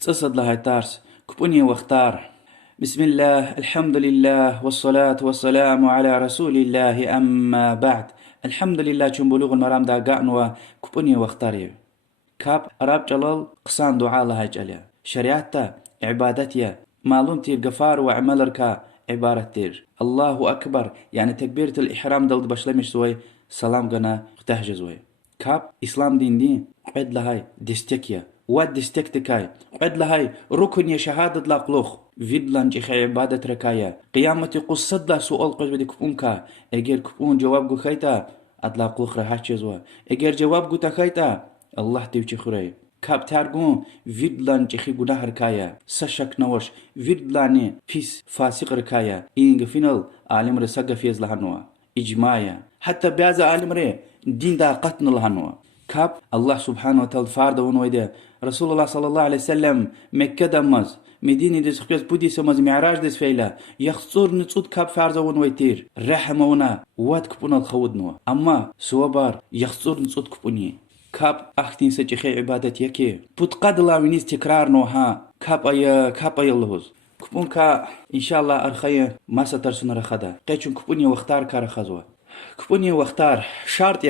تصد لها تارس كبني واختار. بسم الله، الحمد لله، والصلاة والسلام على رسول الله، أما بعد. الحمد لله چون بلوغ المرام دا قعنوا كبني واختار كاب راب جلال قسان دعاء لها جلال شريعتا عبادتيا معلوم تير غفار وعملركا عبارة تير الله أكبر يعني تكبيرة الإحرام دلد بشلمش زوي سلام غنا اختهج زوي كاب إسلام دين قد لهاي دستكيا ود دستكتكاي قد لهاي ركن يا شهادة لاقلوخ فيدلان جيخ عبادة ركايا قيامتي قصد لا سؤال قد بدي كبونكا اجير كبون جواب قو خيتا أدلاقلوخ رهاش زوا اجير جواب قو تخيتا الله تيوچي خوري كاب تارگون فيدلان جيخي گناه ركايا سشك نوش فيدلاني فيس فاسق ركايا إنگ فينال عالم رساق فيز لهنوا إجماعيا حتى بيازا عالم ري دين دا قتن لهنوا كاب الله سبحانه وتعالى فرد ونويده رسول الله صلى الله عليه وسلم مكة دمز مدينة دس خبز بودي سمز معراج دس فيلا يخصور نصود كاب فرد ونويتير رحمونا واد كبونا الخودنوا أما سوابار يخصور نصود كبوني كاب أختين سجخي عبادت يكي بتقاد الله ونيز تكرار نوها كاب أي اللهوز كبون كا إن شاء الله أرخية ما سترسون رخدا قيچون كبوني واختار كار خزوة كبوني واختار شرط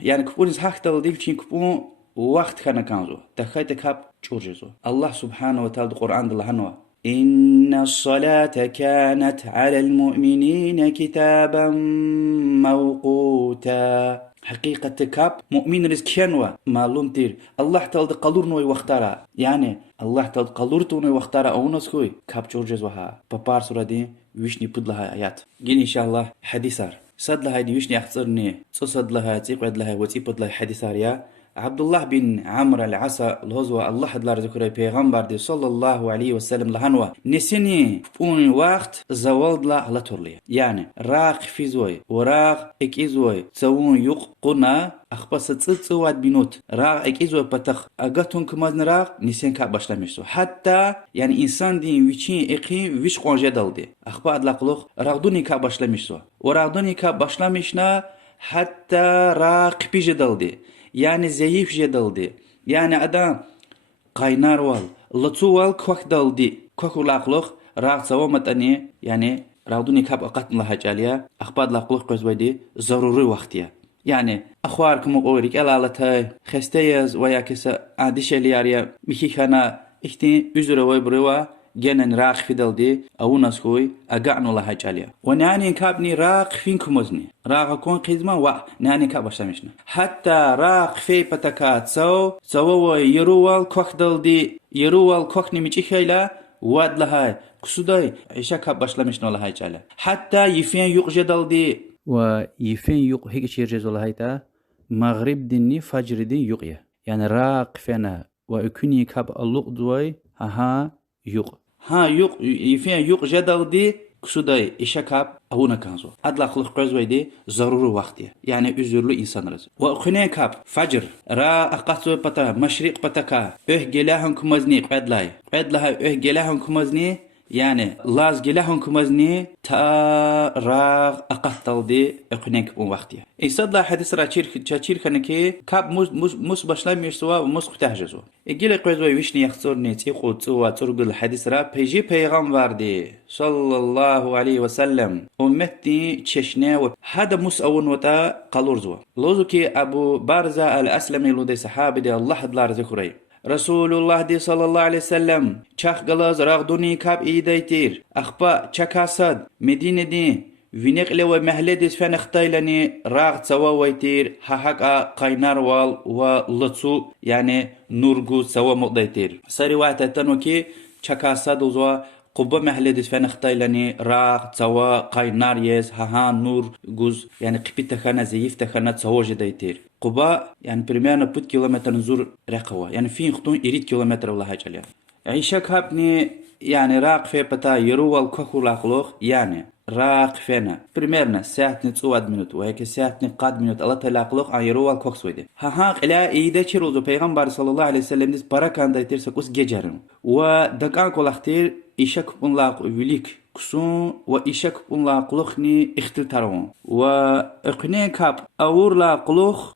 يعني كبوني زحاكتل ديفشين كبون وقت خانا كانزو تخيط كاب چورجزو الله سبحانه وتعالى القرآن دلهنوا إن الصلاة كانت على المؤمنين كتابا موقوتا حقيقة كاب مؤمن رزكيانوا معلوم تير الله تعالى قلور نوي واختارا يعني الله تعالى قلور تونوي واختارا اونسكوي كاب جورجز وها بابار سورة دي ويشني بدلها آيات جين إن شاء الله حديثار صد لها دي ويشني أختصرني صد لها تيقعد لها وتيقعد لها حديثار يا عبد الله بن عمرو العصا الهزوة الله حدلار ذكره پیغمبر دي صلى الله عليه وسلم لهنوا نسيني بون وقت زوالد لا على تورلي يعني راق في زوي وراق اكيزوي تسوون يق قنا اخبص تصوات بنوت راق اكيزوي بتخ اغتون كمازن راق نسين كا باشلامشو حتى يعني انسان دين ويچين اقي ويش قونجه دالدي اخبا ادلاقلوخ راقدوني كا باشلامشو وراقدوني كا باشلامشنا حتى راق بيجي دالدي يعني زيف جدلدي يعني أدا قاينار وال لطو وال كوك دلدي كوك لاقلوخ راق سوامت أني يعني راودوني كاب أقاتن لها جاليا أخباد لاقلوخ قزويدي ضروري وقتيا يعني أخواركم أقوريك ألالتاي خستيز ويا كسا عادش الياريا ميكي خانا اختين أزر ويبروا جنن راق في دلدي أو نسكوي أقعنو لها جاليا ونعني كابني راق فين كمزني راق كون قزما نعني كاب بشتمشنا حتى راق في بتكات سو يروال كوخ دلدي يروال كوخ نميجي خيلا واد لها كسوداي عيشا كاب بشتمشنا لها جاليا حتى يفين يوق جدلدي ويفين يوق هيك شير جزو لها مغرب ديني فجر دين يوقيا يعني راق فينا وأكوني كاب اللوق دوي ها يوق ها يوق يفين يوق جدل دي كسوداي إشاكاب أونا كانزو أدلا خلق قزوي دي ضروري وقتي يعني أزرلو إنسان رز وأخنين كاب فجر را أقصو بتا مشرق بتاكا جلاهم كمزني قد لها جلاهم كمزني يعني لاز جلاهم كمزني تا راغ أقتل دي أخنين كبون وقتي إنسان لا حديث را تشير كنكي كاب مس بشلام يسوا ومس قتهجزو إجيل قزوي ويشني يخسرني تيقو تسوا ترق الحديث را بيجي پیغمبر دي صلى الله عليه وسلم أمتي تششنا هذا مس أون وتا قلورزوا لوزو كي أبو بارزة الأسلمي لودي صحابي دي الله دلار ذكري رسول الله دي صلى الله عليه وسلم چخ غلاز راغدوني كاب إيدايتير أخبا چكاسد مدينة دي وينقل ومهلة دي سفن اختايلاني راغ تسوا ويتير حقا قاينار وال ولطسو يعني نورغو سوا مقدايتير ساري واحدة تنوكي چكاسد وزوا قبا محل ديس فان اختايلاني راق تسوا قاينار يز ها نور جوز يعني قبي تخانا زيف تخانا تسوا جدايتير قبا يعني بريميرنا بود كيلومتر نزور رقوا يعني فين خطون يريد كيلومتر ولا حاجة ليه عيشك هابني يعني راق في بتا يرو والكوكو لاقلوخ يعني راق فينا بريميرنا ساعة نتسواد منوت وهيك ساعة نقاد منوت الله تلاقلوخ عن يرو والكوك سويدي ها إلا إيدا تشيروزو بيغمبر صلى الله عليه وسلم ديس براكان دايتير سكوس جيجارن ودقان كولاختير إيشك بنلاق وليك كسون وإيشك بنلاق لوخني اختل تارون وإقنين كاب أور لاق لوخ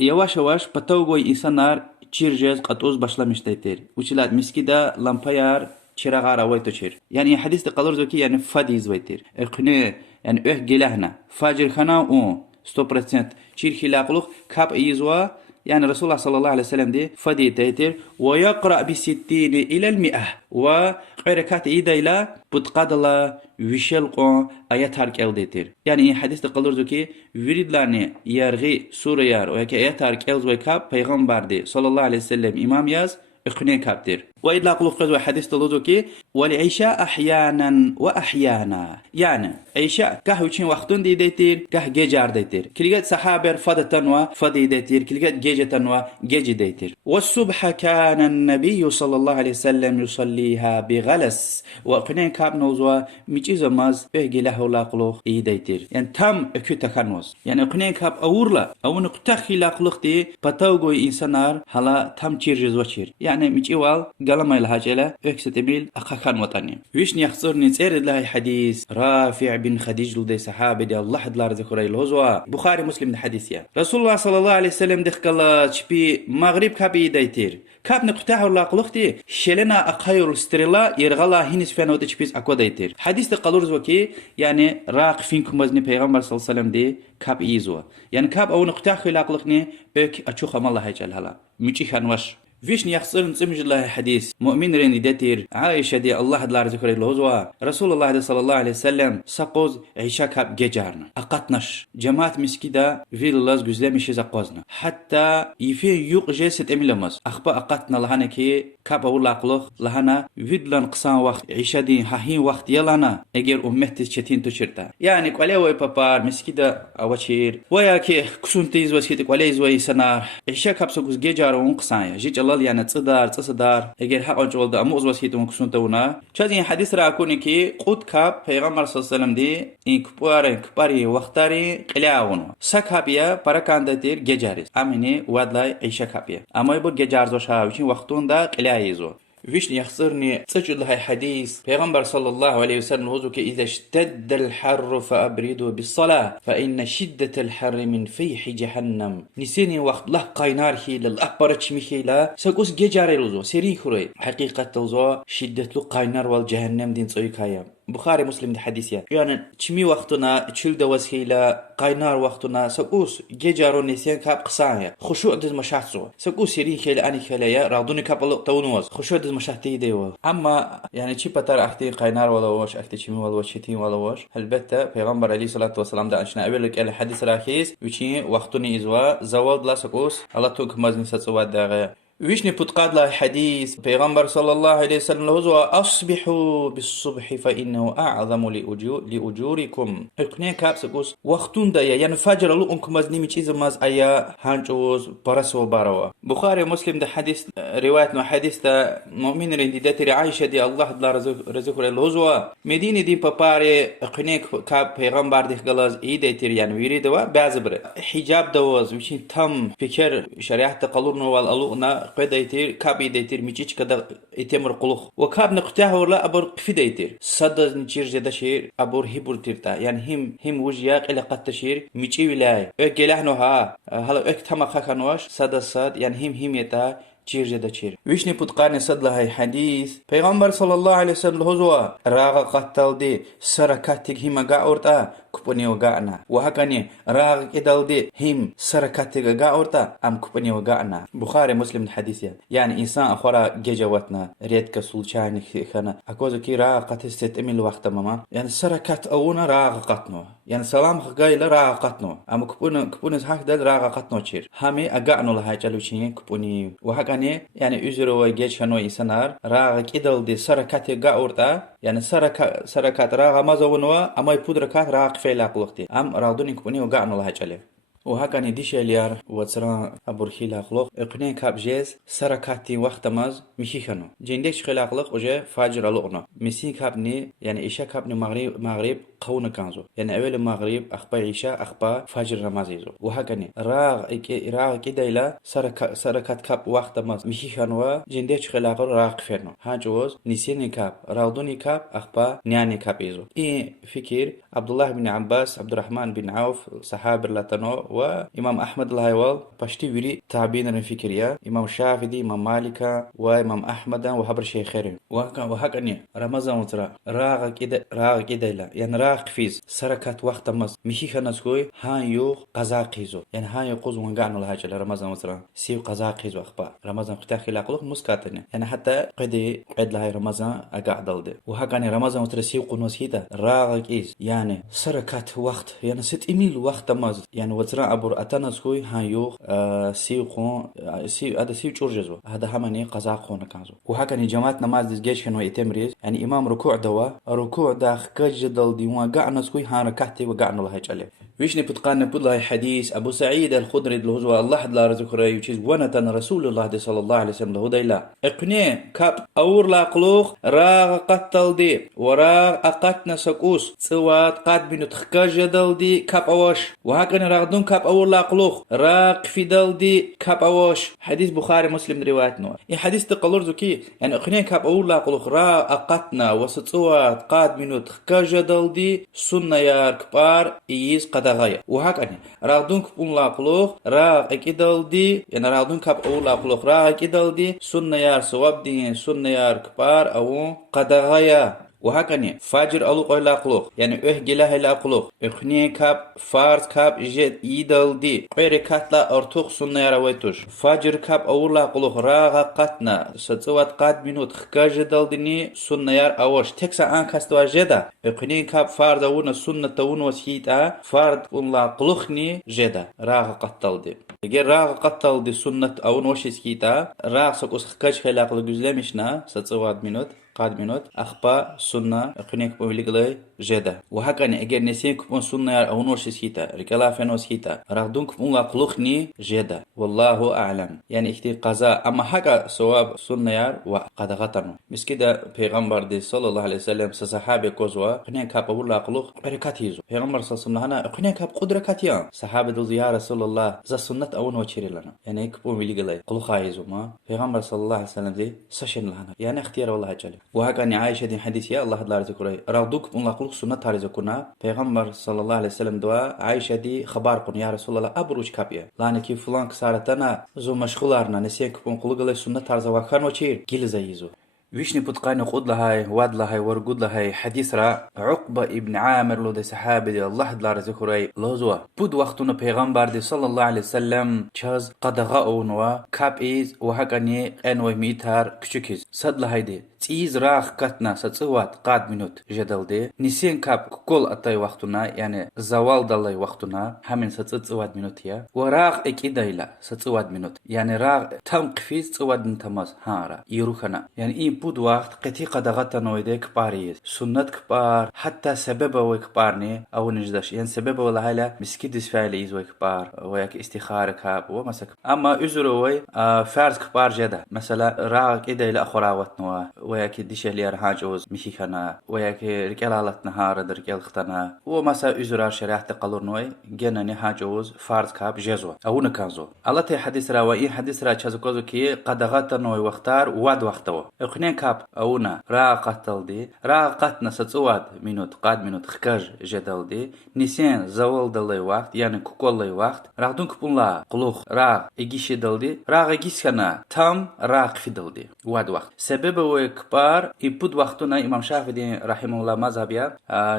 يواش بتوغوي إنسانار çirjez qatoz başlamıştaydır. Uçilat miskida lampayar çırağara vaytoçir. Yani hadiste kalır ki yani fadiz vaytir. Ekne yani gelahna. Fajr khana o 100% çir hilaqluq kap izwa يعني رسول الله صلى الله عليه وسلم دي فدي تيتر ويقرأ ب60 إلى المئة وقركات إيدا إلى بتقادلا ويشلقو آيات هارك إل ديتر يعني حديث تقلر زكي ورد لاني يارغي سورة يار ويكي آيات هارك إل زويكاب پیغمبر دي صلى الله عليه وسلم إمام ياز اقنين كابتر وإدلاق لفظ وحديث تلوزوكي ولعشاء أحيانا وأحيانا يعني عشاء كه وچين وقتون دي ديتير كه جيجار ديتير كليغت سحابر فدتنوا فدي ديتير كليغت جيجتنوا جيجي ديتير والصبح كان النبي صلى الله عليه وسلم يصليها بغلس وقنين كاب نوزوا ميچيزو ماز اهجي له لاقلوخ اي ديتير يعني تم اكو تكنوز يعني قنين كاب اورلا او نقتخي لاقلوخ دي بتاوغو انسانار هلا تم چيرجز وچير يعني ميچيوال قلما الهاجلة اكستبيل اقاكان وطني ويش يخسر نصير الله حديث رافع بن خديج لدي صحابة دي الله دلار ذكري الهزوة بخاري مسلم الحديث يا رسول الله صلى الله عليه وسلم دخل شبي مغرب كابي دايتير كاب نقطع الله قلختي شلنا اقاير ستريلا يرغلا هينس فانوت شبيس اكو دايتير حديث قالورز وكي يعني راق فينكم وزني پیغمبر صلى الله عليه وسلم دي كاب ايزوا يعني كاب او نقطع الله قلخني اك اتشوخ الله هيجل هلا ميچي خانوش فيش يخسر نسمج الله حديث مؤمن رين دتير عائشة دي الله دلار ذكر الهزوة رسول الله صلى الله عليه وسلم سقوز عيشا كاب جيجارنا أقطنش جماعة مسكيدة في الله جزء مش زقوزنا حتى يفي يوق جسد أميلمس أخبا أقطنا لهنا كي كاب أول أقلخ لهنا فيدلان قصان وقت عيشا دي هاهين وقت يلانا أجر أمتي شتين تشرتا يعني قالي وي بابار مسكيدة أوشير ويا كي كسونتيز وسكيتك وليز وي سنار عيشا كاب سقوز جيجار ونقصان جيج الله يعني تصدار اگر حق جولد اموز وسيتون كسونتونا چازين حديث را كوني كي قود كاب پیغمبر صلى الله عليه وسلم دي ان كباري وقتاري قلاونو سكابيا پركاندتير گجاريس امني ودلاي عيشا كابيا اما يبو گجارزو شاوشين وقتون دا قلايزو ويش يخسرني تسجل هاي حديث پیغمبر صلى الله عليه وسلم هوزو إذا اشتد الحر فأبردوا بالصلاة فإن شدة الحر من فيح جهنم نسيني وقت له قينار هي للأكبر تشميخي لا ساقوس جيجاري لوزو سيري خوري حقيقة توزو شدة له قينار والجهنم دين صويك هايام بخاري مسلم الحديث يعني تشمي وقتنا تشيل دوز هيلا قينار وقتنا سقوس جيجارو نسيان كاب قصايا خشوع دز مشاتسو سقوس سيري كيلا اني كيلا راضوني كاب تونوز خشوع دز مشاتي ديول اما يعني تشي بتر اختي قينار ولا واش اختي تشمي ولا واش شتين ولا واش البته پیغمبر عليه الصلاه والسلام ده اشنا اول لك الحديث راخيس وشي وقتني ازوا زوال لا سقوس الله توك مازن سصوا دغه ويشني بتقاد له حديث پیغمبر صلى الله عليه وسلم هو أصبحوا بالصبح فإنه أعظم لأجوركم الكنين كابسكوس وقتون دا يعني فجر لو انكم مزني ميچيز ماز ايا هانچوز برسو باروا بخاري مسلم ده حديث رواية حديث ده مؤمن رنديدت عائشة دي الله دلا رزق الهزوا مدينة دي باباري الكنين كاب پیغمبر ده غلاز ايدتر يعني ويري دوا بعزبر حجاب دوز وشين تم فكر شريعة تقلورنا والالونا قديتير كابي ديتير ميچيچ كدا اتمر قلوخ وكاب نقطه ولا ابر قفيديتير صد نچير جدا شير ابور هيبورتيرتا يعني هم وجيا قلقت تشير ميچي ولاي اگلهنو ها هلا اك تما خخنوش صد يعني هم يتا چير جدا چير ويشني پتقاني صد لهاي حديث پیغمبر صلى الله عليه وسلم هزوا راغ قتل دي سركاتك هما قاورتا كوبني وقعنا وهكني راغ إدل دي هم سركاتك قاورتا أم كوبني وقعنا بخاري مسلم الحديث يعني إنسان أخورا جيجواتنا ريد كسولشاني خنا أكوزو كي راغ قتستت أمين الوقت ماما يعني سركات أونا راغ قتنو يعني سلام خقايل راغ قتنو أم كوبون زحاك دل راغ قتنو چير همي أقعنو لهاي جلوشين كوبوني وهكني يعني أجرو وجيج شنو إنسانار راغ إدل دي سركاتك قاورتا يعني سركات راغ مازونوا أما يبودركات راغ فعلا قلقتي أم راضوني كوني وقعنا الله جل وهكذا ديش اليار وتصرا أبورخيل أخلاق إقنين كاب جيز سركاتي وقت ماز مشيخنو جندش خيل أخلاق وجه فاجر ألوقنا مسي كابني يعني إيشا كابني مغرب قونا كانزو يعني أول المغرب أخبا عيشا أخبا فاجر رمازيزو وهكذا راغ كده إلى سركات كاب وقت ماز مشيخنو جندش خيل أخلاق راغ فيرنو هاجوز نسيني كاب راودوني كاب أخبا نياني كاب إيزو إيه فكر عبد الله بن عباس عبد الرحمن بن عوف صحابر لاتنو وإمام أحمد الله يوال باشتي وري تعبين الفكرية إمام شافعي إمام مالك وإمام أحمد وحبر شيخير وهكذا رمضان وترى راغ كده لا يعني راغ فيز سركات وقت مز مشي خناسكوي هان يو قزا قيزو يعني هان يقوز وانقعنو لهاج رمضان وترى سيو قزا قيزو أخبار رمضان قتاخي لاقلوك مسكاتني يعني حتى قد لهاي رمضان أقعد دلده وهكذا رمضان وترى سيو قنوس هيدا راغ كيز يعني سركات وقت يعني 6 وقت مز يعني وترى أبور أتناسكوي هان يو سيو قون سيو هذا سيو تشورجزو هذا همني قزا قون كانزو وهكذا جماعة نماز ديسجيش كانوا يتمريز يعني إمام ركوع دوا ركوع داخ كجدل دي وقعنا سكوي هان ركعتي وقعنا الله يجعله ويشني بتقان بودلا حديث أبو سعيد الخدري الهزوى الله لا رزق رأي وشيز ونتن رسول الله صلى الله عليه وسلم له ديلا اقني كاب أور لاقلوخ راغ قتل دي وراغ أقتنا سكوس سوات قاد بنو تخكجدل دي كاب أوش وهكذا راغدون كاب أور لاقلوخ راغ فيدل دي كاب أوش حديث بخاري مسلم روايتنا إيه حديث تقلور زكي يعني اقني كاب أور لاقلوخ راغ أقتنا وسوات قاد بنو تخكجدل دي سنة يار كبار إيز قدغايا وهكذا راغدون كاب أور لاقلوخ راغ أكيدل دي يعني راغدون كاب أور لاقلوخ راغ أكيدل دي سنة يار سواب دي سنة يار كبار أو قدغايا وهكذا فاجر ألو قيلا قلوخ يعني جلاه لا قلوخ اخني كاب فارس كاب جد يدل دي قيركات لا ارتوخ سنة يرويتوش فاجر كاب أولا قلوخ راغا قتنا ستوات قاد منوت خكاجدل دني سنة يار أوش تكسا آن كستوا جدا اخني كاب فارد أونا سنة تون وسيتا فارد أولا قلوخني جدا راغا قتل دي اگر راغ قتل دي سنة أون وشي سكيتا راغ سكوس خكاج خلا قلو جزلمشنا ستوات منوت قاد منوت أخبا سنة قنيك بملقلي جدا وهكذا أجر نسيك بون سنة أو نور سيتا ركلا فينو سيتا رغدونك بون قلوخني جدا والله أعلم يعني اختي قضاء أما حاجة صواب سنة يار وقد غطنو مش كده پیغمبر دي صلى الله عليه وسلم صحابة كوزوا قنيك هاب أولا قلوخ بركاتيزو پیغمبر صلى الله عليه وسلم قنيك هاب قدرة كاتيان صحابة دو يا رسول الله ذا سنة أو نور تشيري لنا يعني كبون ملقلي قلوخ عايزو ما پیغمبر صلى الله عليه وسلم دي سشن لنا يعني اختيار والله جل وهكذا عائشة دين حديث يا الله لا رزقري رغدوك الله قلق سنة تارزقنا پیغمبر صلى الله عليه وسلم دوا عائشة دي خبر قن يا رسول الله أبروج كابيا لانه كي فلان كسارتنا زو مشغولارنا نسيك بون قلق سنة تارزقان وچير جيل زيزو ويشني بتقاني قد لهاي واد لهاي ورقود لهاي حديث را عقبة ابن عامر لو دي صحابي دي الله دلار ذكري لوزوا بود وقتنا پیغمبر دي صلى الله عليه وسلم چاز قدغاؤن و كاب ايز وحقاني انوي ميتار كشكيز صد لهاي دي تيز راخ كتنا ستصوات قاد منوت جدل دي نسين كاب كل اتاي وقتنا يعني زوال دالي وقتنا همين ستصوات منوت يا وراغ اكيدايلا ستصوات منوت يعني راغ تم قفيز تصوات نتماز هارا يروخنا يعني اي بود وقت قتي قدغتا نويدي كباريز سنت كبار حتى سبب وكبارني او نجدش يعني سبب ولا هلا مسكيدس فعلي إز وكبار وياك استخارة كاب ومسك اما ازروي فارس كبار جدا مثلا راغ ايدايلا اخراوتنا وياك ديشه لي رهاجوز مشيخنا وياك رجالات نهار درجال ختنا ومسا ازرا شريعه تقلور نوي جنا نهاجوز فارس كاب جزو او نكازو الله تي حديث راوي حديث را چازكوزو كي قدغتا نوي وختار واد وختو اخنين كاب اونا را قتل دي را قتنا ستصوات منوت قاد منوت خكاج جدل دي نسين زوال دلي وقت يعني كوكولي وقت راغدون كبونلا قلوخ را اجيش دلدي را اجيسكنا تام را قفدل دي واد وقت سبب كبار يبود وقتنا إمام شافعي رحمه الله مذهبيا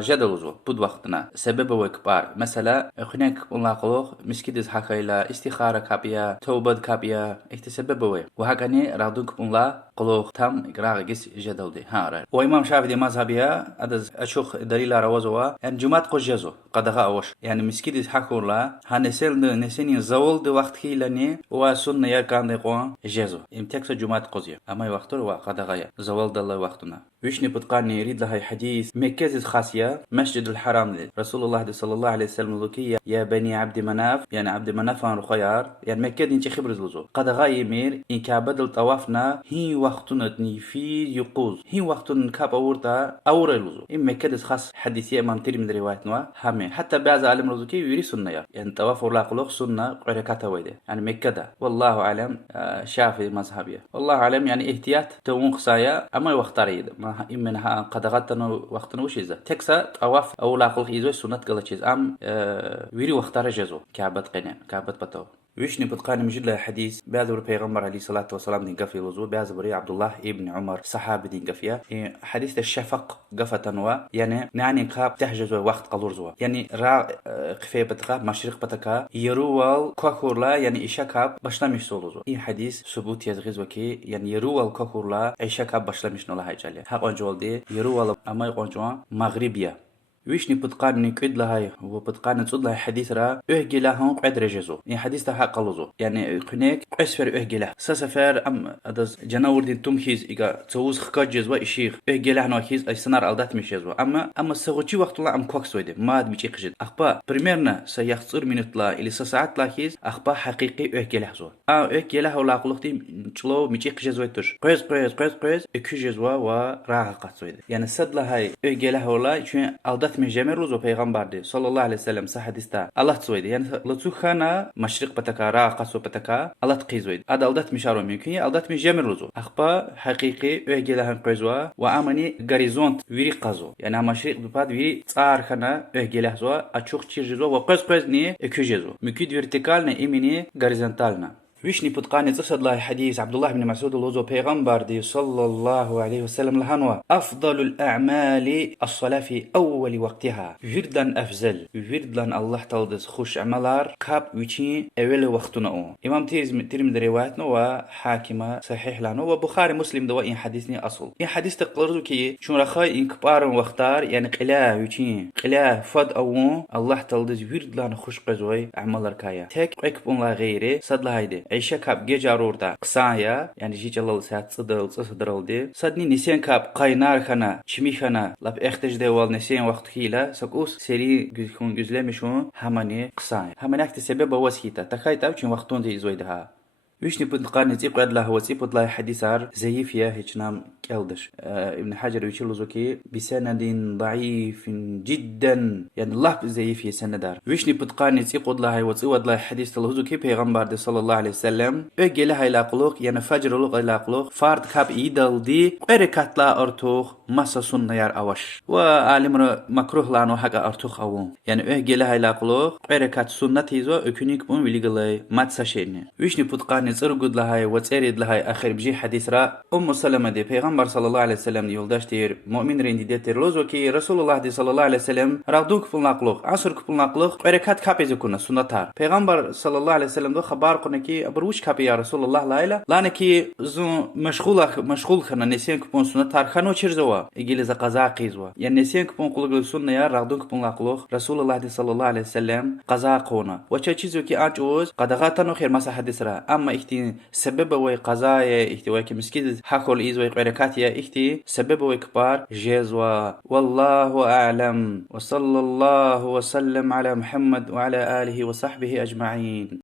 جدلوزو بود وقتنا سبب وكبار مثلا خناك الله قلوخ مسكيدز حكايلا استخارة كابيا توبة كابيا اكتسبب وهكذا رادوك الله قلوخ تام راغيس جدل دي هارا وإمام شافعي مذهبيا أدز أشوخ دليل روزوا أن جمعة قجزو قدغا أوش يعني مسكيدز حكولا هنسل نسيني زول دي وقت كيلاني وسنة يركان دي قوان جزو امتكس جمعة قزيا أما وقتر وقدغايا زوال دالله وقتنا ويشني بتقاني يريد لها حديث مكز خاصية مسجد الحرام دي. رسول الله صلى الله عليه وسلم لكي يا بني عبد مناف يعني عبد مناف عن رخيار يعني مكد انت خبر زلزو قد غاي مير ان كابدل طوافنا هي وقتنا في يقوز هي وقت كاب أورتا أورلوزو إما كده خاص حديثية إمام ترمذي روايتنا همي حتى بعض عالم رزقي يري سنة يعني توافر لا قلوق سنة قركات ويده يعني مكدا والله أعلم شافي مذهبية والله أعلم يعني احتياط توم خصايا أما وقت ريد ما إمنها قدغتنا وقتنا وش إذا تكسا طواف أو لا قلوق إيزو سنة قلتشيز أم ويري وقت رجزو كعبت قنان كعبت بتو ويشني بتقاني مجد له حديث بعد البيغمبر عليه الصلاة والسلام دين قفي وزور بعد بري عبد الله ابن عمر صحابي دين قفيا حديث الشفق قفتنوا يعني نعني قاب تحجز وقت قلور زوا يعني را قفي بتقا مشرق بتقا يروال كوكورلا يعني إشاكاب بشلمش سولو زوا حديث ثبوت يزغز وكي يعني يروال كوكورلا إشاكاب بشلمش نولا هاي جالي حق أنجوال دي يروال أما يقونجوان مغربية ويشني بتقارني كيد لهاي وبتقارن تصد لهاي حديث را اهجي لهم قد رجزو يعني حديث تها قلزو يعني قنيك قسفر اهجي له سسفر ام ادز جناور دين تمخيز ايغا توز خكا جزوا اشيخ اهجي له نوخيز اي سنار الدات مشيزوا اما سغوتشي وقت لا ام كوكس ويد ماد بيجي قجد اخبا بريميرنا سيخصر منت لا الى ساعات لاكيز اخبا حقيقي اهجي له زو اهجي له لا قلختي تشلو ميجي قجزوا تش قيز اكجزوا و راقت ويد يعني سد لهاي اهجي له لا شو الدات من جميع روزو پیغمبر دی صلى الله عليه وسلم صح حديثه الله تسويد يعني لتو خانا مشرق بتكا قصو بتكا الله تقيزويد هذا الدات مشارو ممكن الدات من جميع روزو اخبا حقيقي اجلها قيزوا وامني غاريزونت ويري قازو يعني مشرق بباد ويري صار خانا اجلها زوا اتشوخ تشيرجو وقز ني اكجزو مكيد فيرتيكال ني ايميني غاريزونتال ويشني بتقاني تصد الله حديث عبد الله بن مسعود اللوزو بيغمبر دي صلى الله عليه وسلم لهنوا أفضل الأعمال الصلاة في أول وقتها وردن أفزل وردن الله تلدز خوش عملار كاب ويشي أول وقتنا إمام ترمذي روايتنا وحاكمة صحيح لنا وبخاري مسلم دوا إن حديثني أصل إن حديث تقلرزو كي شون رخاي إن كبار وقتار يعني قلا ويشي قلا فد أو الله تلدز ورد لنا خوش قزوي عملار كايا تك أكبر لا غيره صد لهايده عيشة كاب جاروردا قصايا يعني جي جلال ساعات صدرل دي صدني نسيان كاب قاينار خنا شمي خنا لاب اختج دوال نسيان وقت خيلا سكوس سري جزخون جزلمشون هماني قصايا هماني اكت سبب واسكيتا تخاي تاوچين وقتون دي زويدها ويشني بنتقارن تيب قد له وتيب الله حديثار زيف يا هيجنام كالدش ابن حجر ويشيل زوكي بسند ضعيف جدا يعني الله زيف يا سندار ويشني بنتقارن تيب قد له وتيب الله حديث الله زوكي بيغمبر صلى الله عليه وسلم اجي لها الى قلوق يعني فجر لوق الى قلوق فارد كاب ايدل دي قركات لا ارتوخ مسا سنة يار اوش وعالم مكروه لانو حق ارتوخ او يعني اجي لها الى قلوق قركات سنة تيزو اكونيك بون ويليغلي ماتساشيني ويشني بنتقارن صرقد لهاي وتسرد لهاي آخر بجي حديث را سلمة دي پیغمبر صلى الله عليه وسلم يولداش تير مؤمن رين دي تير لوزو كي رسول الله دي صلى الله عليه وسلم راغدوك فل نقلوق عصر كفل نقلوق بركات كابيز كنا سنتار پیغمبر صلى الله عليه وسلم دو خبر قلنا كي ابروش كابي يا رسول الله لايلا لانا كي زو مشغول خنا نسيان كبون سنتار خانو چرزوا يجي ز قضاء قيزوا يعني نسيان كبون قلق سنة يا راغدوك فل نقلوق رسول الله دي صلى الله عليه وسلم قضاء قونا وچا چيزو كي اجوز قدغاتنو خير مسا حديث را اما سبب وي قضايا اختي وي كمسكيد حكول ايز وي قركاتيا اختي سبب وي كبار جيزوا والله اعلم وصلى الله وسلم على محمد وعلى اله وصحبه اجمعين.